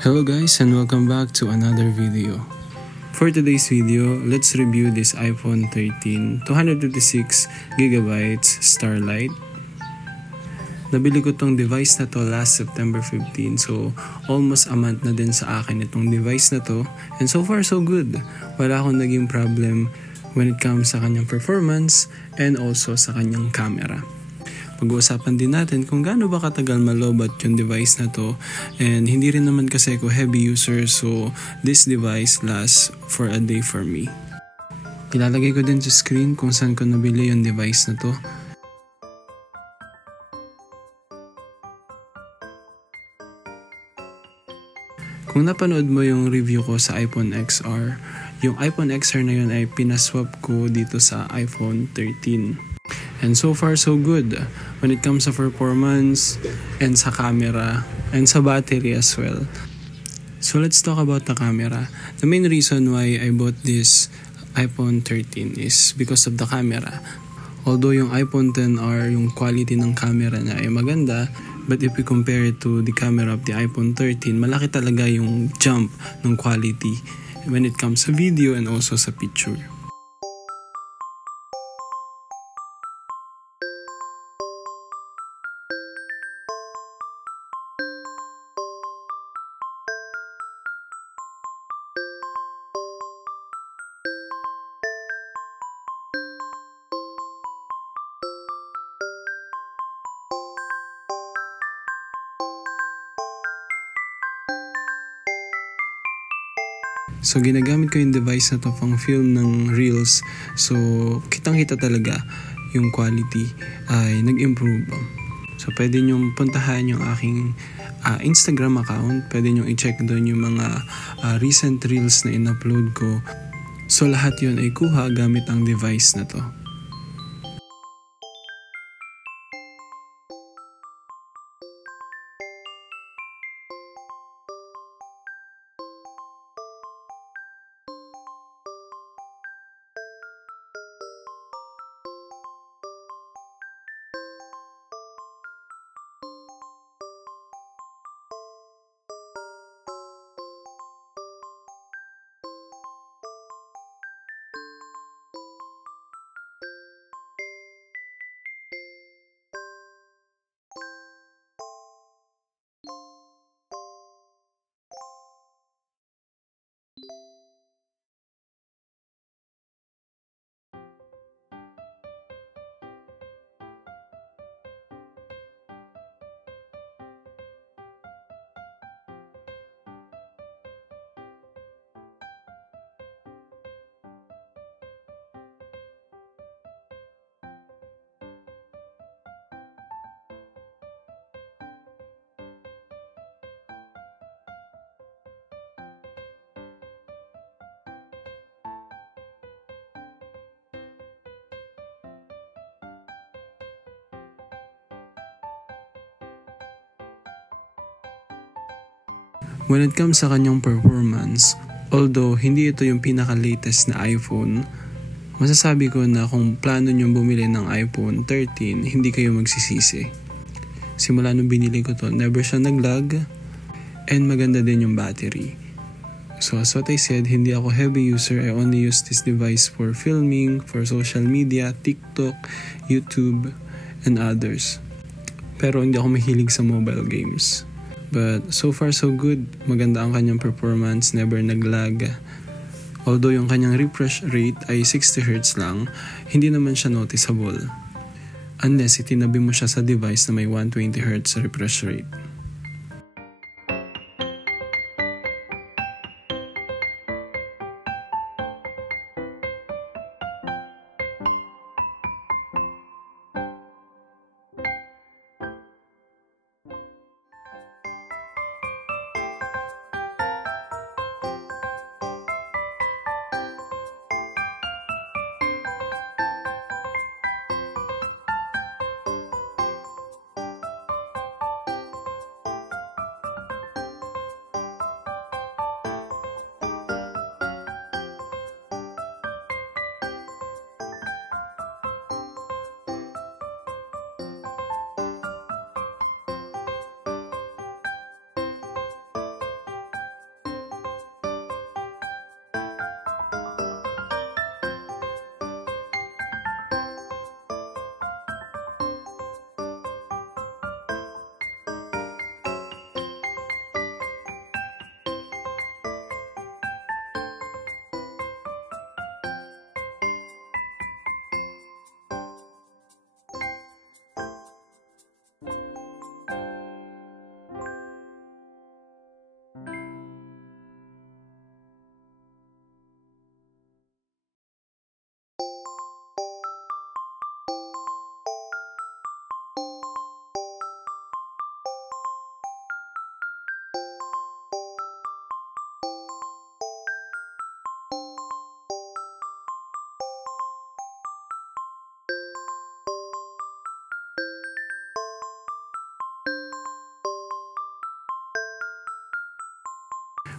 Hello guys and welcome back to another video. For today's video, let's review this iPhone 13 256GB Starlight. Nabili ko tong device na to last September 15, so almost a month na din sa akin itong device na to, and so far so good. Wala akong naging problem when it comes sa kanyang performance and also sa kanyang camera. Pag-uusapan din natin kung gaano ba katagal malobat yung device na to, and hindi rin naman kasi ako heavy user, so this device lasts for a day for me. Ilalagay ko din sa screen kung saan ko nabili yung device na to. Kung napanood mo yung review ko sa iPhone XR, yung iPhone XR na yun ay pinaswap ko dito sa iPhone 13. And so far so good when it comes sa performance and sa camera and sa battery as well. So let's talk about the camera. The main reason why I bought this iPhone 13 is because of the camera. Although yung iPhone XR, yung quality ng camera niya ay maganda, but if we compare it to the camera of the iPhone 13, malaki talaga yung jump ng quality when it comes sa video and also sa picture. So ginagamit ko yung device na to pang film ng Reels. So kitang-kita talaga yung quality ay nag-improve. So pwede nyong puntahan yung aking Instagram account. Pwede nyong i-check doon yung mga recent Reels na in-upload ko. So lahat yun ay kuha gamit ang device na to. When it comes sa kanyang performance, although hindi ito yung pinaka-latest na iPhone, masasabi ko na kung plano nyo bumili ng iPhone 13, hindi kayo magsisisi. Simula nung binili ko to, never siya nag-lag, and maganda din yung battery. So as what I said, hindi ako heavy user. I only use this device for filming, for social media, TikTok, YouTube, and others. Pero hindi ako mahilig sa mobile games. But so far so good. Maganda ang kanyang performance, never nag-lag. Although yung kanyang refresh rate ay 60Hz lang, hindi naman siya noticeable. Unless itinabi mo siya sa device na may 120Hz refresh rate.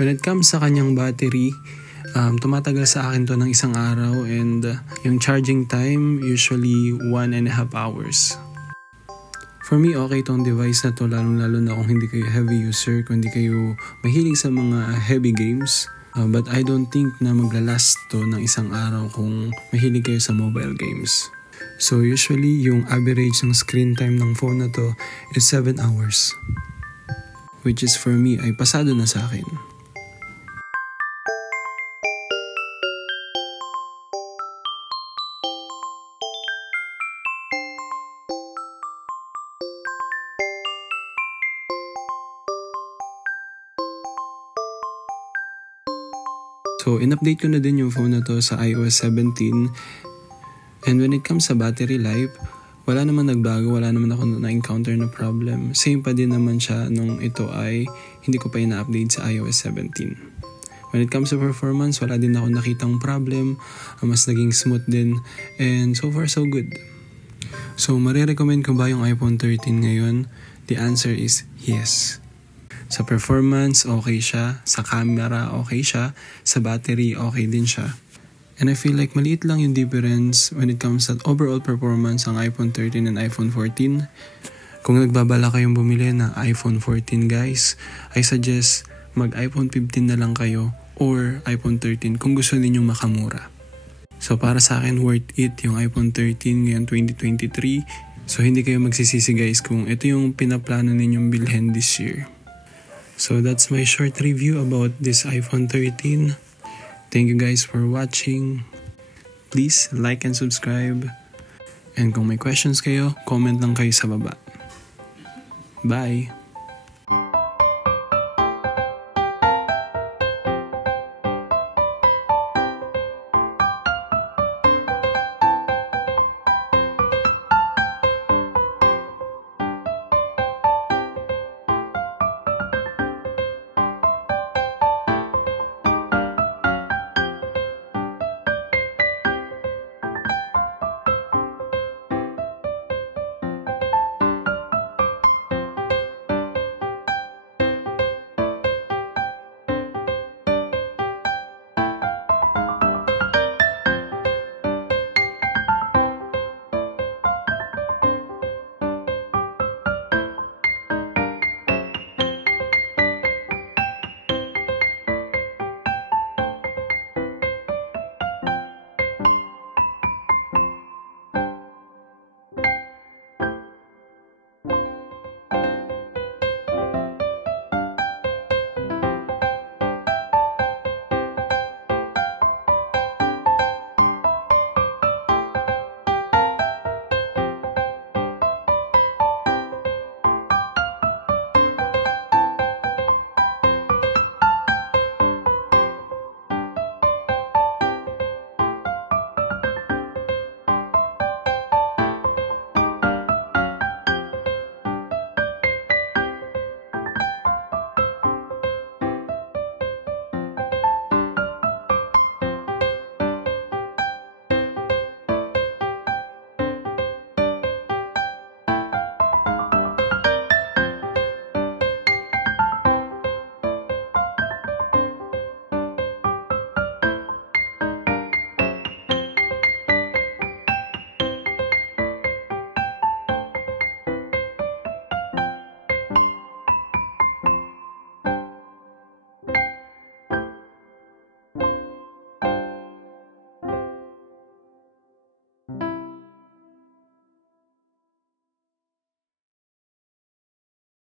When it comes sa kanyang battery, tumatagal sa akin to ng isang araw, and yung charging time usually 1.5 hours. For me, okay tong device na to, lalo na kung hindi kayo heavy user, kung hindi kayo mahilig sa mga heavy games. But I don't think na maglalast to ng isang araw kung mahilig kayo sa mobile games. So usually, yung average ng screen time ng phone na to is 7 hours. Which is for me ay pasado na sa akin. So, in-update ko na din yung phone na to sa iOS 17. And when it comes sa battery life, wala naman nagbago, wala naman ako na-encounter na problem. Same pa din naman siya nung ito ay hindi ko pa ina-update sa iOS 17. When it comes to performance, wala din ako nakitang problem. Mas naging smooth din. And so far, so good. So, marirecommend ko ba yung iPhone 13 ngayon? The answer is yes. Sa performance, okay siya. Sa camera, okay siya. Sa battery, okay din siya. And I feel like maliit lang yung difference when it comes to overall performance ng iPhone 13 and iPhone 14. Kung nagbabala kayong bumili ng iPhone 14 guys, I suggest mag-iPhone 15 na lang kayo or iPhone 13 kung gusto ninyong makamura. So para sa akin, worth it yung iPhone 13 ngayon 2023. So hindi kayo magsisisi guys kung ito yung pinaplano ninyong bilhin this year. So that's my short review about this iPhone 13. Thank you guys for watching. Please like and subscribe. And kung may questions kayo, comment lang kayo sa baba. Bye!